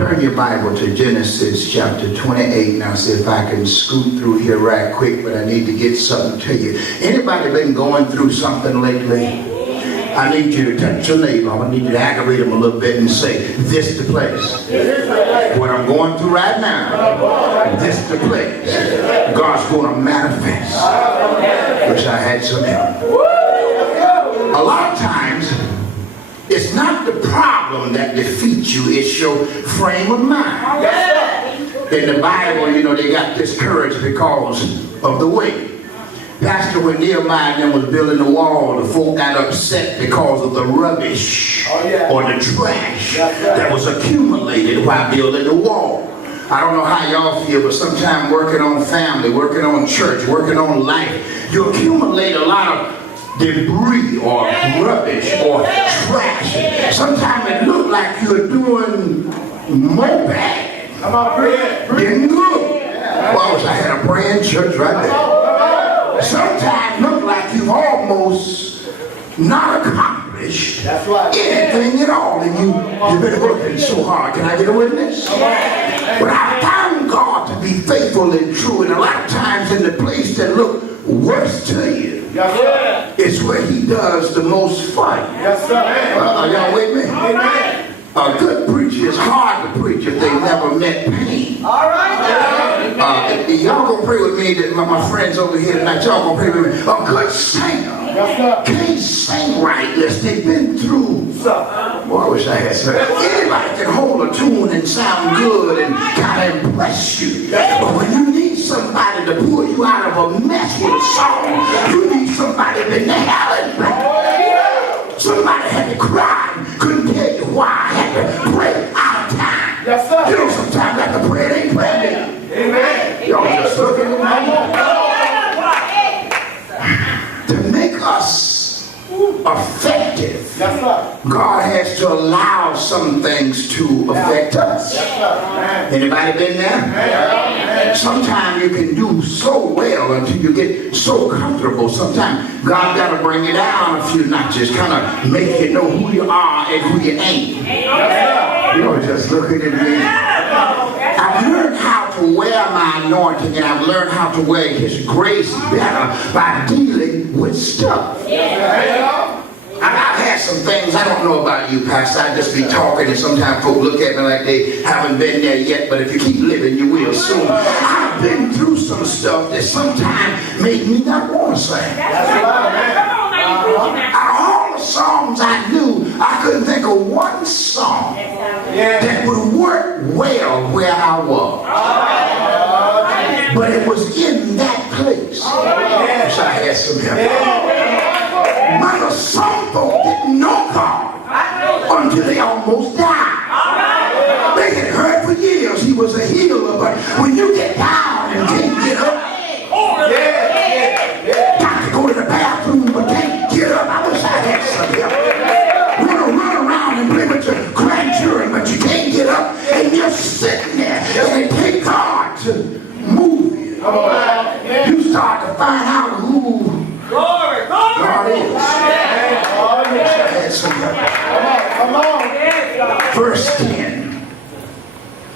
Turn your Bible to Genesis chapter 28. Now see if I can scoot through here right quick, but I need to get something to you. Anybody been going through something lately? I need you to touch your neighbor. I need you to aggravate them a little bit and say, this the place. What I'm going through right now, this the place. God's going to manifest. Wish I had some help. A lot of times, it's not the problem that defeats you, it's your frame of mind. In the Bible, you know, they got discouraged because of the way. Pastor, when Nehemiah and them was building the wall, the folk got upset because of the rubbish or the trash that was accumulated while building the wall. I don't know how y'all feel, but sometimes working on family, working on church, working on life, you accumulate a lot of debris or rubbish or trash. Sometimes it looks like you're doing more bad than good. Well, I wish I had a praying church right there. Sometimes it looks like you've almost not accomplished anything at all, and you've been working so hard. Can I get a witness? But I found God to be faithful and true, and a lot of times in the place that look worse to you, it's where he does the most fun. Are y'all with me? A good preacher is hard to preach if they never met pain. Y'all gonna pray with me that my friends over here tonight, y'all gonna pray with me. A good singer can't sing right unless they've been through. Boy, I wish I had some. Anybody can hold a tune and sound good and kind of impress you. But when you need somebody to pull you out of a mess with a song, you need somebody to nail it back. Somebody had to cry, couldn't tell you why I had to pray out of time. You know, sometimes I have to pray, it ain't praying. Amen. Y'all just looking at me. To make us effective, God has to allow some things to affect us. Anybody been there? Sometimes you can do so well until you get so comfortable. Sometimes God got to bring you down a few notches, kind of make you know who you are and who you ain't. You're just looking at me. I've learned how to wear my anointing, and I've learned how to wear His grace better by dealing with stuff. I've had some things, I don't know about you, Pastor, I just be talking and sometimes folk look at me like they haven't been there yet, but if you keep living, you will soon. I've been through some stuff that sometimes made me not want to sing. Out of all the songs I knew, I couldn't think of one song that would work well where I was. But it was in that place. I wish I had some help. Some folk didn't know God until they almost died. They had heard for years He was a healer, but when you get down and can't get up, got to go to the bathroom but can't get up, I wish I had some help. Want to run around and play with your grandchildren, but you can't get up, and you're sitting there, and it takes God to move you. You start to find out who God is. Come on. Verse 10.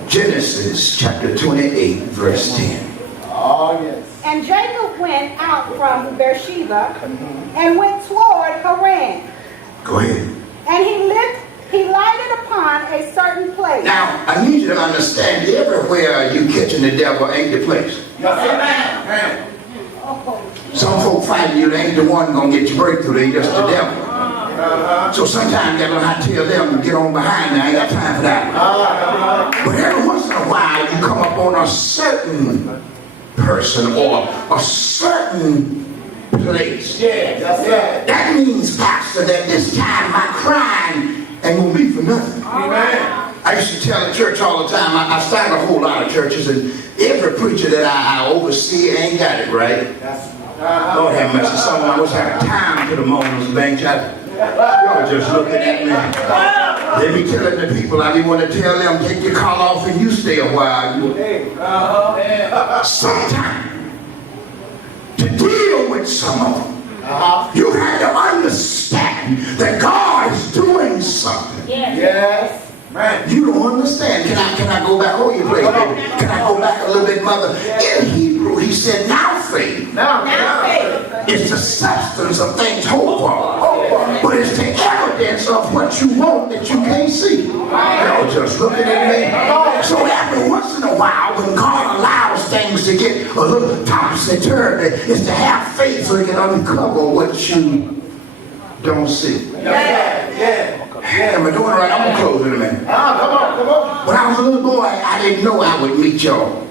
Genesis chapter 28, verse 10. Oh, yes. And Jacob went out from Beersheba and went toward Haran. Go ahead. And he lighted upon a certain place. Now, I need you to understand, everywhere you catching the devil ain't the place. Yes, Some folk fighting you, they ain't the one gonna get your breakthrough, they just the devil. So sometimes you gotta learn how to tell them to get on behind me. I ain't got time for that. But every once in a while you come up on a certain person or a certain place. That means, Pastor, that this time my crying ain't gonna be for nothing. I used to tell the church all the time, I started a whole lot of churches, and every preacher that I oversee ain't got it right. Lord have mercy, someone I wish I had time to the moments bank. Y'all just looking at me. They be telling the people, I be want to tell them, take your collar off and you stay a while. Sometimes, to deal with some of them, you have to understand that God is doing something. Yes. You don't understand. can I go back? Oh, you play, baby. Can I go back a little bit, mother? In Hebrew, he said, now faith is the substance of things hoped for, but it's the evidence of what you want that you can't see. Y'all just looking at me. So every once in a while, when God allows things to get a little topsy-turvy, it's to have faith so you can uncover what you don't see. Am I doing it right? I'm gonna close in a minute. Come on. When I was a little boy, I didn't know I would meet y'all.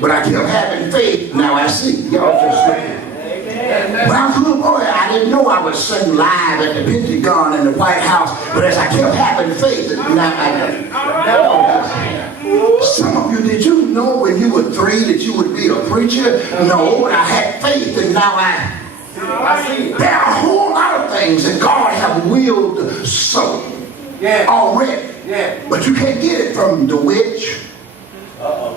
But I kept having faith. Now I see. Y'all just looking. When I was a little boy, I didn't know I would sing live at the Pentagon in the White House. But as I kept having faith, now I do. Some of you, did you know when you were 3 that you would be a preacher? No, I had faith, and now I see. There are a whole lot of things that God have willed so already. But you can't get it from the witch.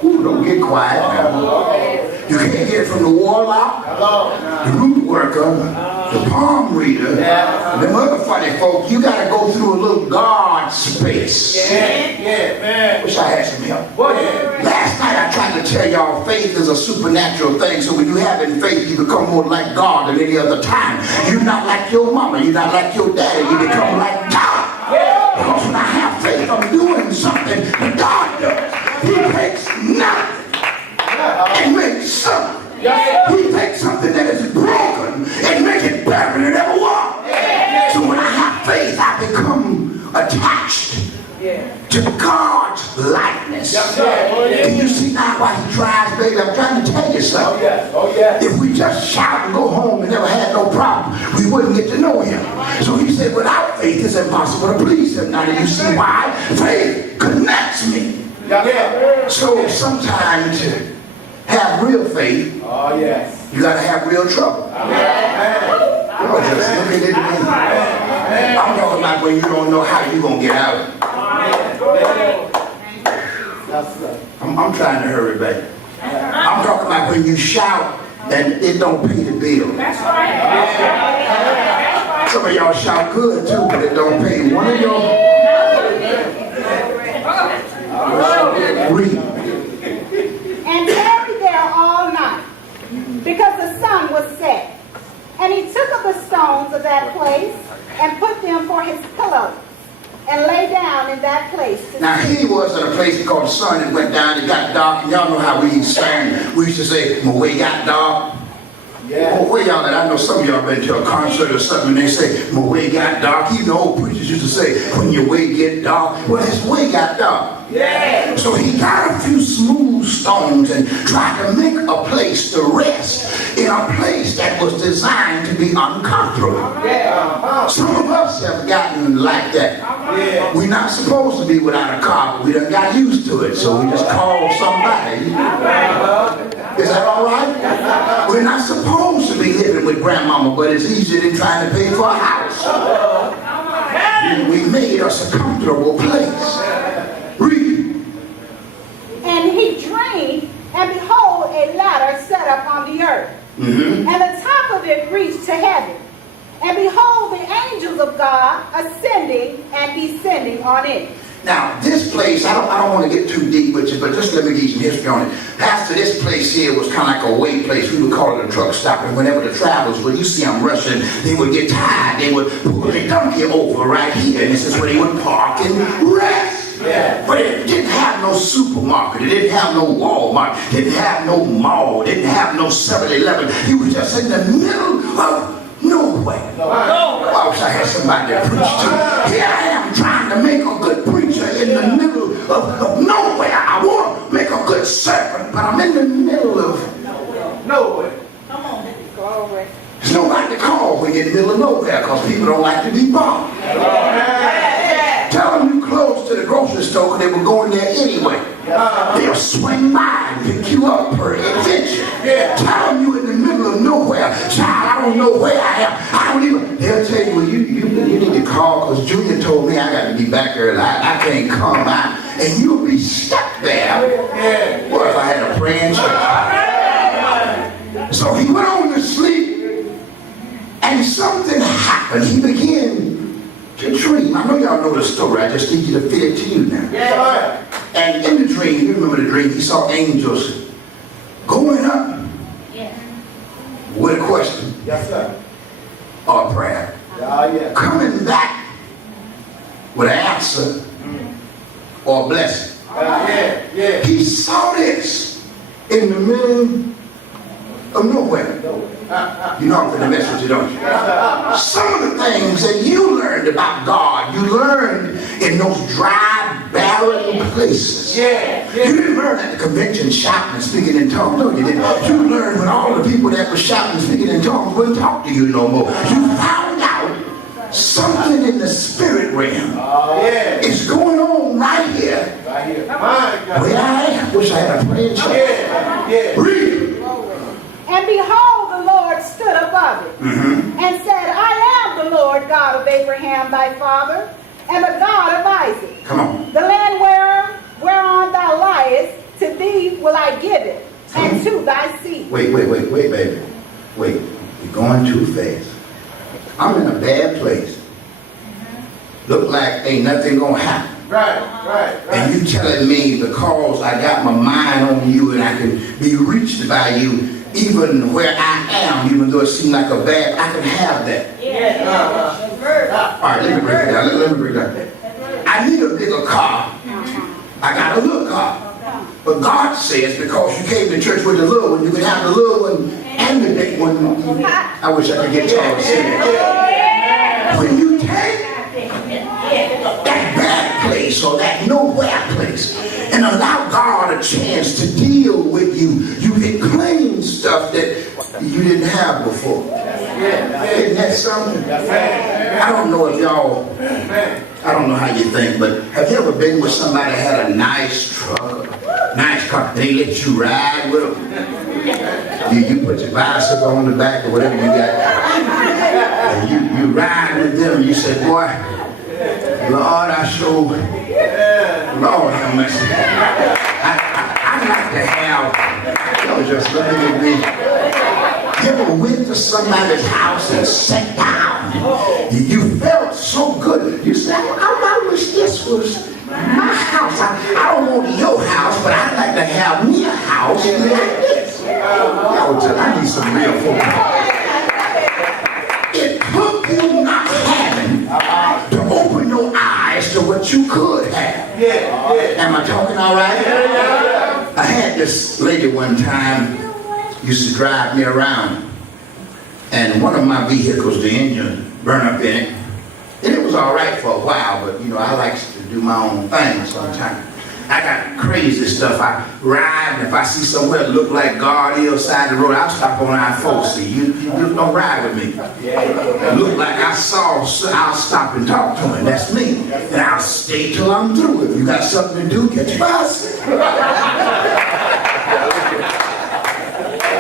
Ooh, don't get quiet now. You can't get it from the warlock, the root worker, the palm reader, and them other funny folk. You got to go through a little God space. Wish I had some help. Last night I tried to tell y'all faith is a supernatural thing. So when you have in faith, you become more like God than any other time. You're not like your mama. You're not like your daddy. You become like God. Because when I have faith, I'm doing something that God does. He takes nothing and makes something. He takes something that is broken and make it better than it ever was. So when I have faith, I become attached to God's likeness. Can you see now why he tries, baby? I'm trying to tell you something. If we just shout and go home and never had no problem, we wouldn't get to know him. So he said, without faith, it's impossible to please him. Now do you see why? Faith connects me. So sometimes to have real faith, you got to have real trouble. Y'all just looking at me. I'm talking about when you don't know how you're going to get out. I'm trying to hurry, baby. I'm talking about when you shout and it don't pay the bill. Some of y'all shout good too, but it don't pay. One of y'all read. And tarried there all night, because the sun was set. And he took up the stones of that place and put them for his pillows, and lay down in that place. Now he was at a place called the sun. It went down, it got dark. And y'all know how we sang. We used to say, my way got dark. Oh, where y'all at? I know some of y'all been to a concert or something and they say, my way got dark. You know, old preachers used to say, when your way get dark. Well, his way got dark. So he got a few smooth stones and tried to make a place to rest in a place that was designed to be uncomfortable. Some of us have gotten like that. We're not supposed to be without a car, but we done got used to it, so we just call somebody. Is that all right? We're not supposed to be living with grandmama, but it's easier than trying to pay for a house. We made us a comfortable place. Read. And he dreamed, and behold, a ladder set up on the earth. And the top of it reached to heaven. And behold, the angels of God ascending and descending on it. Now, this place, I don't want to get too deep with you, but just let me give you some history on it. Pastor, this place here was kind of like a wait place. We would call it a truck stop. And whenever the travelers would, you see them rushing, they would get tired. They would pull their donkey over right here. And this is where they would park and rest. But it didn't have no supermarket. It didn't have no Walmart. It didn't have no mall. It didn't have no 7-Eleven. It was just in the middle of nowhere. I wish I had somebody to preach to. Here I am trying to make a good preacher in the middle of nowhere. I want to make a good servant, but I'm in the middle of nowhere. Come on, glory. There's nobody to call when you're in the middle of nowhere because people don't like to be bothered. Tell them you close to the grocery store because they were going there anyway. They'll swing by and pick you up per adventure. Tell them you in the middle of nowhere. Child, I don't know where I am. I don't even. They'll tell you, well, you need to call because Junior told me I got to be back there. I can't come out. And you'll be stuck there. What if I had a praying church? So he went on to sleep and something happened. He began to dream. I know y'all know the story. I just need you to fit it to you now. And in the dream, you remember the dream, he saw angels going up with a question Yes, sir. or a prayer, Oh, yes. coming back with an answer or a blessing. Yeah, yeah. He saw this in the middle of nowhere. You know I'm going to mess with you, don't you? Some of the things that you learned about God, you learned in those dry, barren places. Yeah, You didn't learn at the convention shouting and speaking in tongues. No, you didn't. You learned when all the people that were shouting and speaking in tongues wouldn't talk to you no more. You found out something in the spirit realm yeah. is going on right here. Right here. My God. Where I am. Wish I had a praying church. Yeah, yeah. Read. And behold, the Lord stood above it, and said, I am the Lord God of Abraham thy father, and the God of Isaac. Come on. The land whereon thou liest, to thee will I give it, and to thy seed. Wait, baby. Wait. You're going too fast. I'm in a bad place. Look like ain't nothing gonna happen. Right. And you telling me because I got my mind on you and I can be reached by you even where I am, even though it seems like a bad, I can have that. All right, let me break it down. Let me break it down. I need a bigger car. I got a little car. But God says because you came to church with the little one, you can have the little one and the big one. I wish I could get y'all to see that. When you take that bad place or that nowhere place and allow God a chance to deal with you, you can claim stuff that you didn't have before. Isn't that something? I don't know if y'all, I don't know how you think, but have you ever been with somebody that had a nice truck, nice car, they let you ride with them? You put your bicycle on the back or whatever you got, and you ride with them and you say, boy, Lord, I sure, Lord have mercy. I'd like to have, y'all just looking at me. You ever went to somebody's house and sat down? You felt so good. You said, I wish this was my house. I don't want your house, but I'd like to have me a house like this. Y'all tell, I need some real folk. It took you not having to open your eyes to what you could have. Am I talking all right? I had this lady one time used to drive me around, and one of my vehicles, the engine burned up in it, and it was all right for a while, but you know, I like to do my own thing sometimes. I got crazy stuff. I ride, and if I see somewhere that look like God Hill side of the road, I'll stop on I-40. You don't ride with me. It look like I saw, I'll stop and talk to him. That's me. And I'll stay till I'm through. If you got something to do, catch your bus.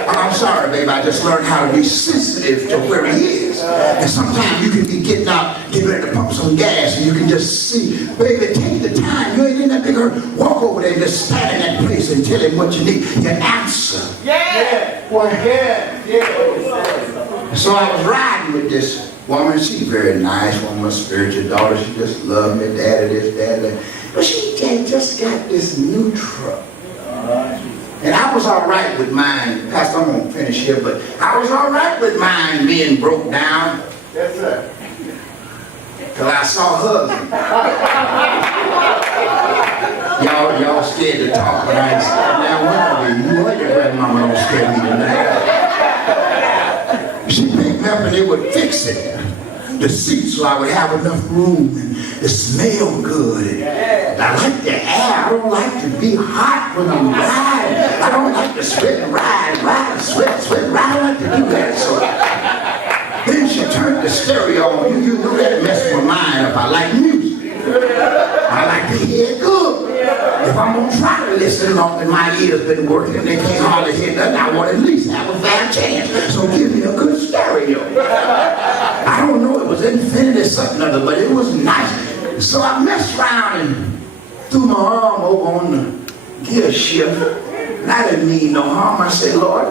I'm sorry, babe. I just learned how to be sensitive to where he is. And sometimes you can be getting out, getting ready to pump some gas, and you can just see, baby, take the time. You ain't in that big hurry. Walk over there and just stand in that place and tell him what you need. Your answer. So I was riding with this woman. She's very nice, one of my spiritual daughters. She just loved me, daddy this, daddy that. But she just got this new truck. And I was all right with mine. Pastor, I'm going to finish here, but I was all right with mine being broke down. Yes, sir. Till I saw her husband. Y'all scared to talk, but I said, now what? You know your grandmama don't scare me tonight. She picked me up and they would fix it. The seat so I would have enough room and it smelled good. And I like the air. I don't like to be hot when I'm riding. I don't like to sweat and ride, sweat, ride. I don't like to do that. So then she turned the stereo on. You know that messed my mind up. I like music. I like to hear it good. If I'm going to try to listen long and my ears been working and they can't hardly hear nothing, I want to at least have a fair chance. So give me a good stereo. I don't know, it was Infinity something or other, but it was nice. So I messed around and threw my arm over on the gear shift. And I didn't mean no harm. I said, Lord,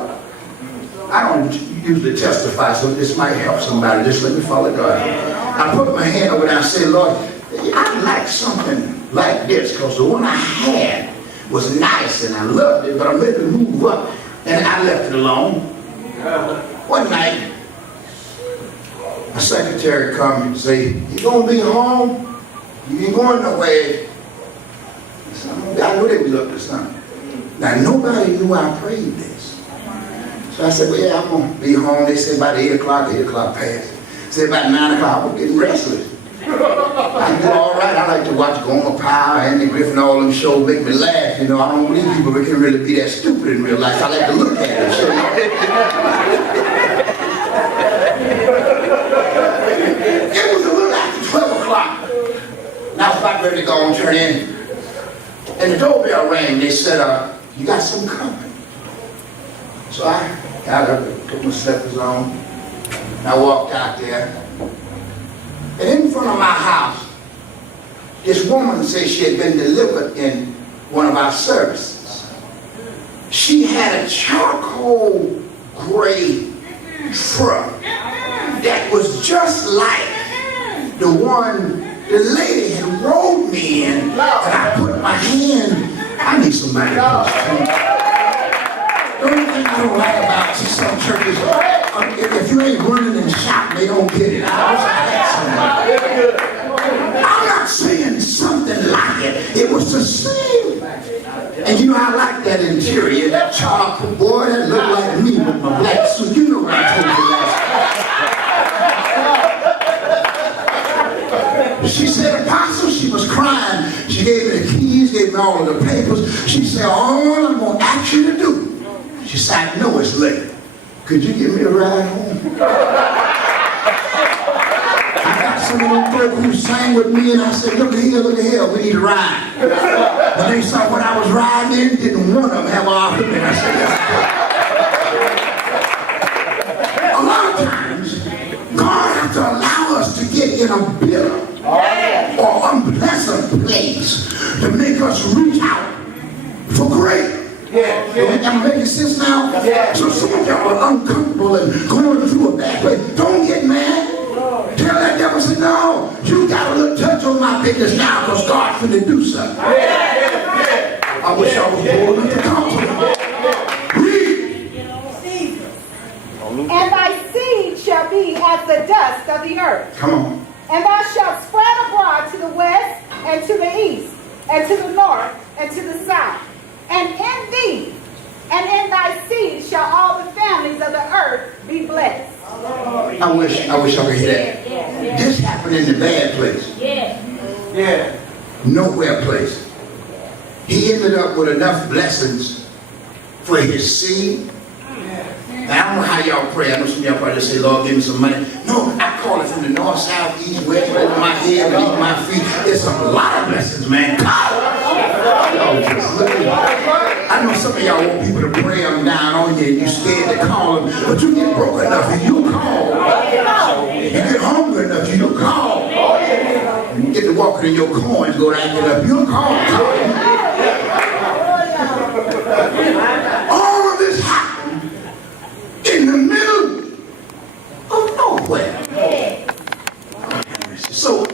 I don't usually testify, so this might help somebody. Just let me follow God. I put my hand over there and said, Lord, I'd like something like this, because the one I had was nice and I loved it, but I'm ready to move up, and I left it alone. One night, my secretary come and say, "You gonna be home? You ain't going nowhere." I knew they was up to something. Now nobody knew I prayed this. So I said, "Well, yeah, I'm gonna be home." They said about 8 o'clock passed. Said about 9 o'clock, I'm getting restless. I do all right. I like to watch Gomer Pyle, Andy Griffin, all them shows make me laugh. You know, I don't believe people can really be that stupid in real life. I like to look at it. So, it was a little after 12 o'clock. And I was about ready to go and turn in. And the doorbell rang. They said, "You got some company." So I got up, put my slippers on, and I walked out there. And in front of my house, this woman said she had been delivered in one of our services. She had a charcoal gray truck that was just like the one the lady had rolled me in, and I put my hand. I need somebody else. The only thing I don't like about some churches, if you ain't running and shouting, they don't get it. I wish I had somebody. I'm not saying something like it. It was the same. And you know, I like that interior, that charcoal, boy, that looked like me with my black suit. You know what I told you last time. She said, "Apostle," she was crying. She gave me the keys, gave me all of the papers. She said, "All I'm going to ask you to do," she said, "I know it's late. Could you give me a ride home?" I got some of them folk who sang with me, and I said, look at here, we need a ride. But they saw what I was riding in, didn't one of them have an argument. I said, yes. A lot of times, God has to allow us to get in a bitter or unpleasant place to make us reach out for grace. Am I making sense now? So some of y'all are uncomfortable and going through a bad place. Don't get mad. Tell that devil, say, "No, you got a little touch on my business now, because God's going to do something." I wish I was bold enough to talk to him. Read. "And thy seed shall be as the dust of the earth. Come on. And thou shalt spread abroad to the west, and to the east, and to the north, and to the south. And in thee, and in thy seed shall all the families of the earth be blessed." I wish I could hear that. This happened in the bad place. Nowhere place. He ended up with enough blessings for his seed. And I don't know how y'all pray. I know some of y'all probably say, "Lord, give me some money." No, I call it from the north, south, east, west, over my head, beneath my feet. It's a lot of blessings, man. Y'all just look at me. I know some of y'all want people to pray them down on you, and you're scared to call them, but you get broke enough and you'll call. You get hungry enough, you'll call. You get to walking in your coins, go down and get up, you'll call. All of this happened in the middle of nowhere. So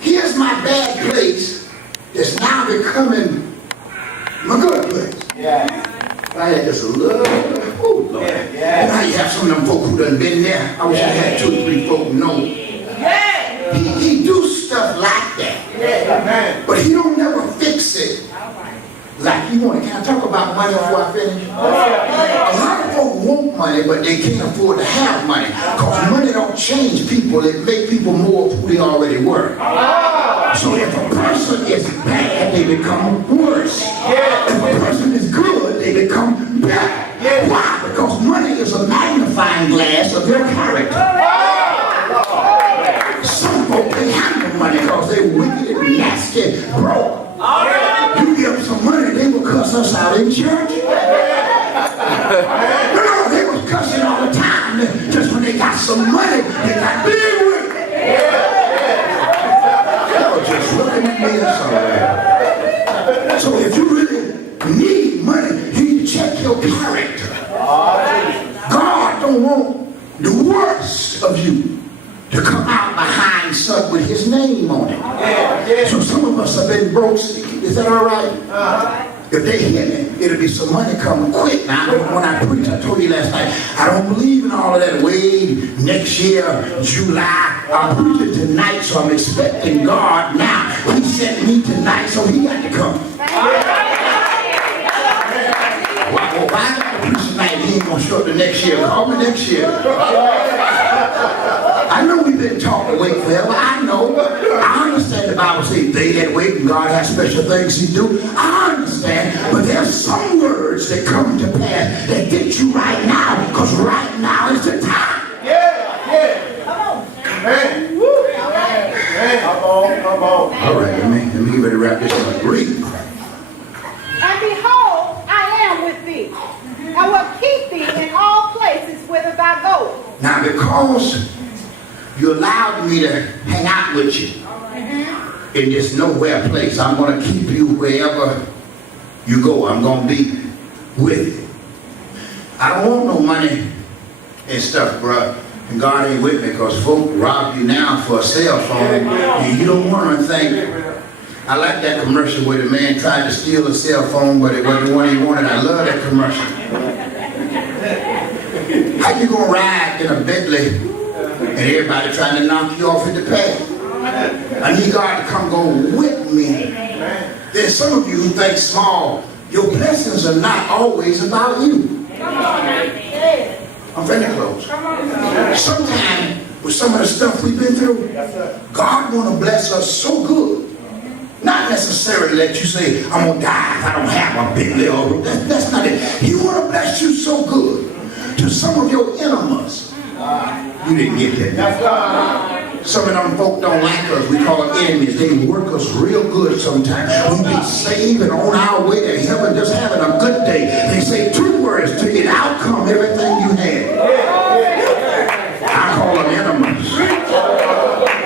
here's my bad place that's now becoming my good place. I had just a little, oh Lord. And now you have some of them folk who done been there. I wish I had 2 or 3 folk know. He do stuff like that. But he don't never fix it like he want. Can I talk about money before I finish? A lot of folk want money, but they can't afford to have money. Because money don't change people. It make people more of who they already were. So if a person is bad, they become worse. If a person is good, they become better. Why? Because money is a magnifying glass of their character. Some folk can handle money because they're wicked and nasty, broke. You give them some money, they will cuss us out in church. No, they was cussing all the time. Just when they got some money, they got big with it. Y'all just looking at me and so if you really need money, you need to check your character. God don't want the worst of you to come out behind mixed up with his name on it. Yeah. So some of us have been broke. Is that all right? If they hear me, it'll be some money coming quick. Now, when I preached, I told you last night, I don't believe in all of that way next year, July. I'm preaching tonight, so I'm expecting God now. He sent me tonight, so he got to come. Why I got to preach tonight? He ain't going to show up the next year. Call me next year. I know we've been taught to wait forever. I know. I understand the Bible says they that wait and God has special things he do. I understand. But there's some words that come to pass that get you right now, because right now is the time. Yeah. Come on. Man. Come on. All right, let me get ready to wrap this up. Read. And behold, I am with thee, and will keep thee in all places whither thou goest. Now, because you allowed me to hang out with you in this nowhere place, I'm going to keep you wherever you go. I'm going to be with you. I don't want no money and stuff, bro. And God ain't with me, because folk rob you now for a cell phone. And you don't want anything. I like that commercial where the man tried to steal a cell phone, but it wasn't the one he wanted. I love that commercial. How you going to ride in a Bentley and everybody trying to knock you off at the pad? I need God to come go with me. There's some of you who think small. Your blessings are not always about you. I'm very close. Sometimes with some of the stuff we've been through, God want to bless us so good. Not necessarily let you say, I'm going to die if I don't have a Bentley or that's not it. He want to bless you so good to some of your enemies. You didn't get that. Some of them folk don't like us. We call them enemies. They work us real good sometimes. We be saved and on our way to heaven just having a good day. They say 2 words to get outcome everything you had. I call them enemies.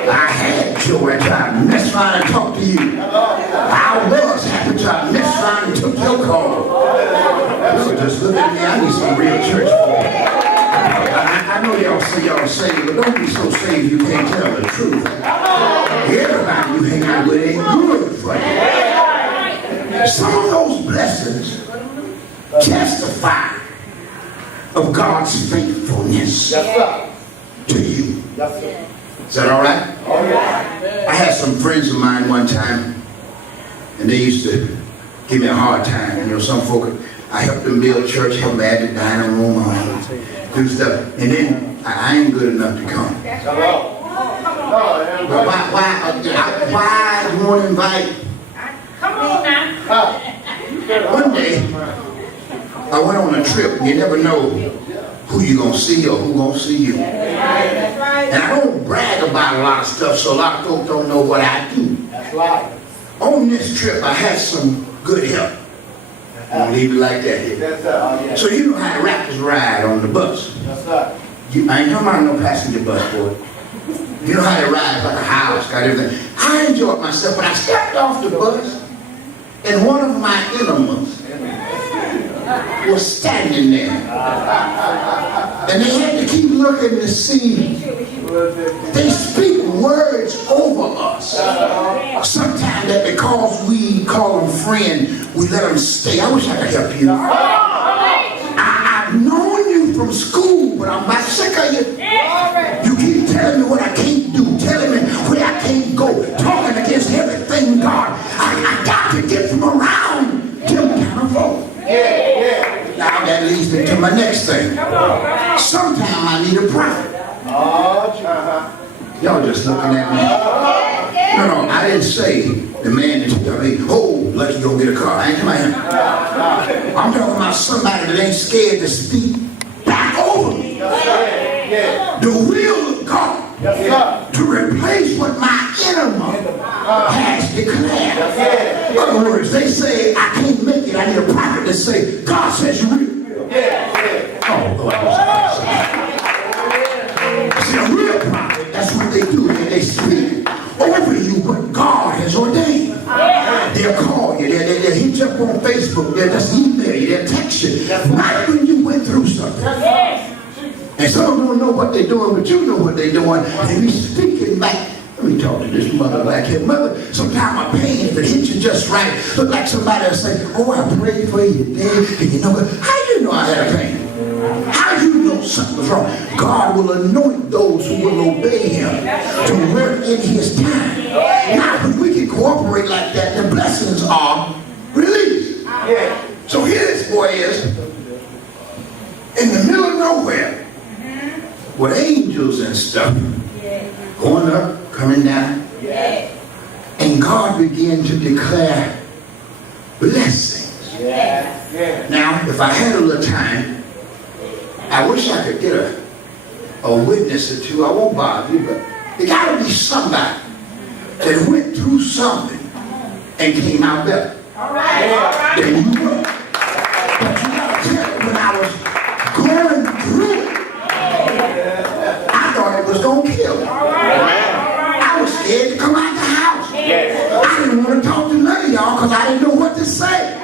I had joy till I messed around and talked to you. I was happy till I messed around and took your call. So just look at me. I need some real church folk. I know y'all say y'all saved, but don't be so saved you can't tell the truth. Everybody you hang out with ain't good for you. Some of those blessings testify of God's faithfulness to you. Is that all right? I had some friends of mine one time, and they used to give me a hard time. You know, some folk, I helped them build church, helped them add the dining room, do stuff, and then I ain't good enough to come. But why you want to invite? Come on now. One day, I went on a trip. You never know who you gonna see or who gonna see you. That's right. And I don't brag about a lot of stuff, so a lot of folks don't know what I do. On this trip, I had some good help. I'm gonna leave it like that here. So you know how the rappers ride on the bus. I ain't talking about no passenger bus, boy. You know how they ride like a house, got everything. I enjoyed myself, but I stepped off the bus, and one of my enemies was standing there. And they had to keep looking to see. They speak words over us. Sometimes that because we call them friend, we let them stay. I wish I could help you. I've known you from school, but I'm about sick of you. You keep telling me what I can't do, telling me where I can't go, talking against everything, God. I got to get from around them kind of folk. Now that leads me to my next thing. Sometimes I need a prophet. Y'all just looking at me. No, I didn't say the man that tell me, oh, let you go get a car. I ain't talking about him. I'm talking about somebody that ain't scared to speak back over me. The will of God to replace what my enemy has declared. In other words, they say, I can't make it. I need a prophet to say, God says you will. Oh, see, a real prophet, that's what they do. They speak over you what God has ordained. They'll call you, they'll hit you up on Facebook, they'll just email you, they'll text you, right when you went through something. And some of them don't know what they're doing, but you know what they're doing. They be speaking back. Let me talk to this mother like him. Mother, sometimes my pain, if it hits you just right, look like somebody will say, oh, I prayed for you today. And you know what? How you know I had a pain? How you know something was wrong? God will anoint those who will obey him to work in his time. Now, when we can cooperate like that, the blessings are released. So here this boy is in the middle of nowhere with angels and stuff going up, coming down. And God began to declare blessings. Now, if I had a little time, I wish I could get a witness or two. I won't bother you, but there got to be somebody that went through something and came out better than you were. But you got to tell me, when I was going through it, I thought it was going to kill me. I was scared to come out the house. I didn't want to talk to none of y'all because I didn't know what to say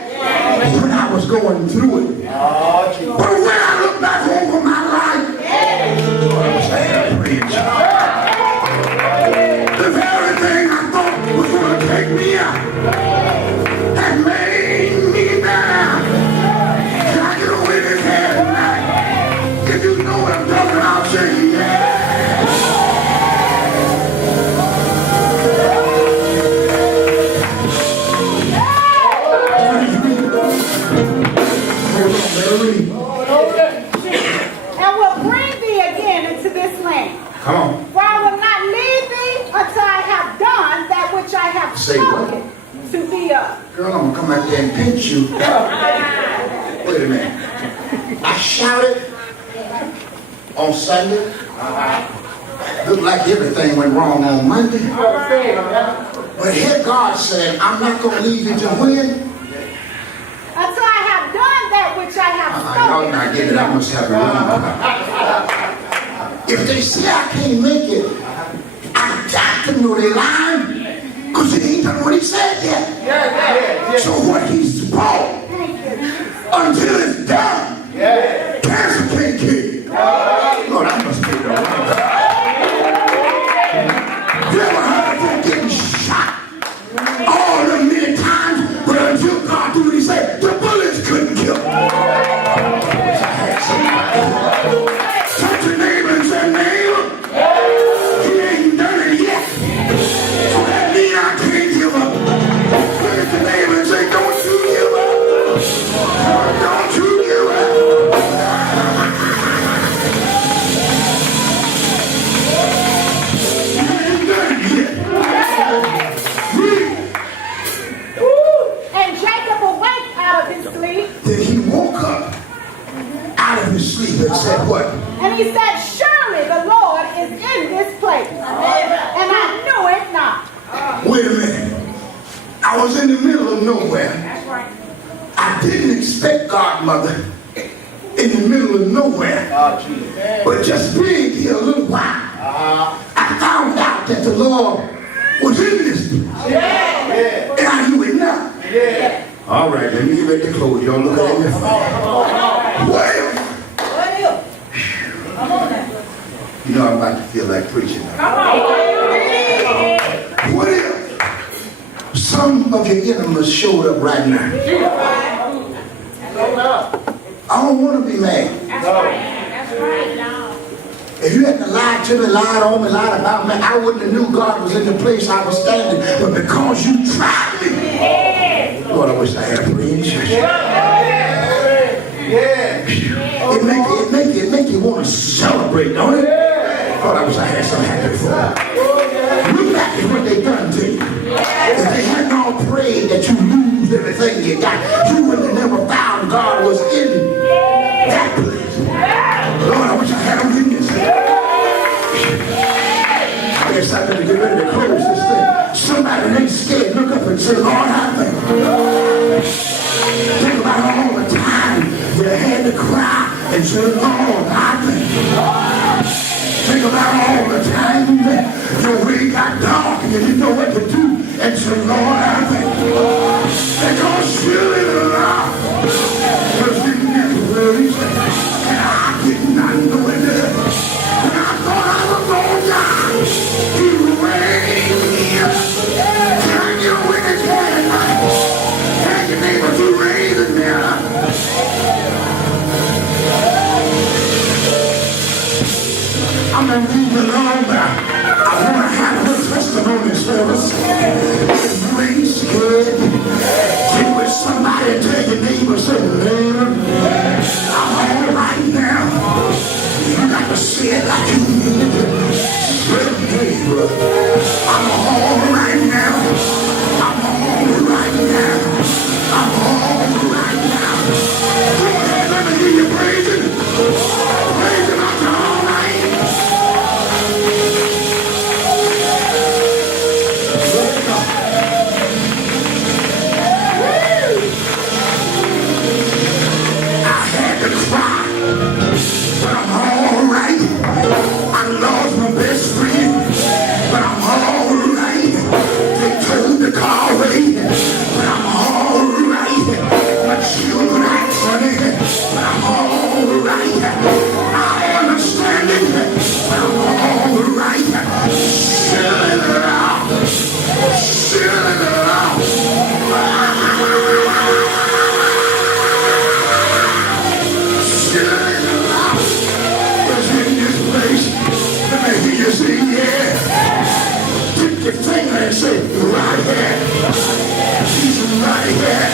when I was going through it. But when I look back over my life, the very thing I thought was going to take me out had made me better. Can I get a witness here tonight? If you know what I'm talking about, say yeah. And will bring thee again into this land. Come on. For I will not leave thee until I have done that which I have Say what? spoken to thee of. Girl, I'm going to come out there and pinch you. Wait a minute. I shouted on Sunday. Looked like everything went wrong on Monday. But here God said, I'm not going to leave you to win. Until I have done that which I have spoken. Y'all not getting it. I must have a room. If they say I can't make it, I got to know they lying. Because he ain't done what he said yet. So what he spoke until it's done, cancer can't kill you. Lord, I must be the one. You ever heard of them getting shot all the many times, but until God do what he said, the bullets couldn't kill them. Touch your neighbor and say, neighbor, he ain't done it yet. So that means I can't give up. Look at your neighbor and say, don't you give up. Don't you give up. He ain't done it yet. And Jacob awake out of his sleep. Then he woke up out of his sleep and said what? And he said, surely the Lord is in this place. And I knew it not. Wait a minute. I was in the middle of nowhere. I didn't expect Godmother in the middle of nowhere. But just being here a little while, I found out that the Lord was in this place. And I knew it now. All right, let me get ready to close. Y'all look at me. Well, you know I'm about to feel like preaching now. What if some of your enemies showed up right now? I don't want to be mad. If you hadn't lied to me, lied on me, lied about me, I wouldn't have knew God was in the place I was standing. But because you tried me, Lord, I wish I had a prayer in church. It make you want to celebrate, don't it? Lord, I wish I had some happy for you. Look back at what they done to you. If they hadn't all prayed that you lose everything you got, you would have never found God was in that place. Lord, I wish I had a witness. I guess I better get ready to close this thing. Somebody ain't scared, look up and say, Lord, I thank you. Think about all the time you had to cry and say, Lord, I thank you. Think about all the time that your way got dark and you didn't know what to do and say, Lord, I thank you. Because surely the Lord was in this place and I did not know it. And I thought I was going to die. He raised right here. He's right here.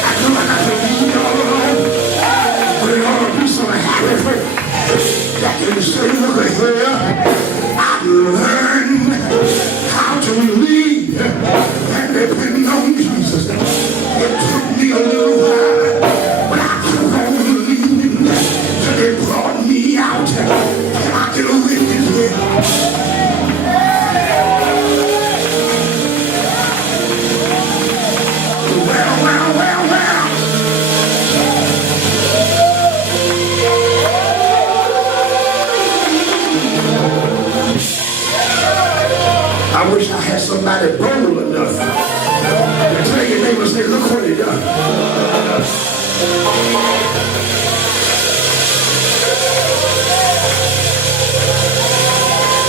I know I got to leave you all alone, but it ought to be so happy that you say, look at here. I learned how to believe and depend on Jesus. It took me a little while, but I kept on believing till they brought me out. And I get a witness here. Well. I wish I had somebody bold enough to tell your neighbor, say, look what he done.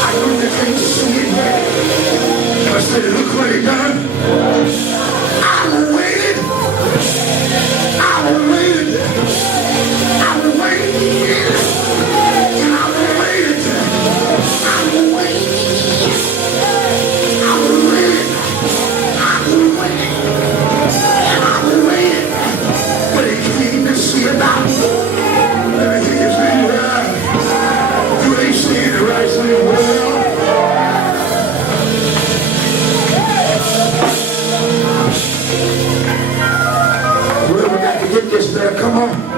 I know they can't see it yet, but say, look what he done. I waited. And I waited. But he came to see about me. Let me hear you say, well, you ain't saying it right, say, well. Well, we got to get this there, come on.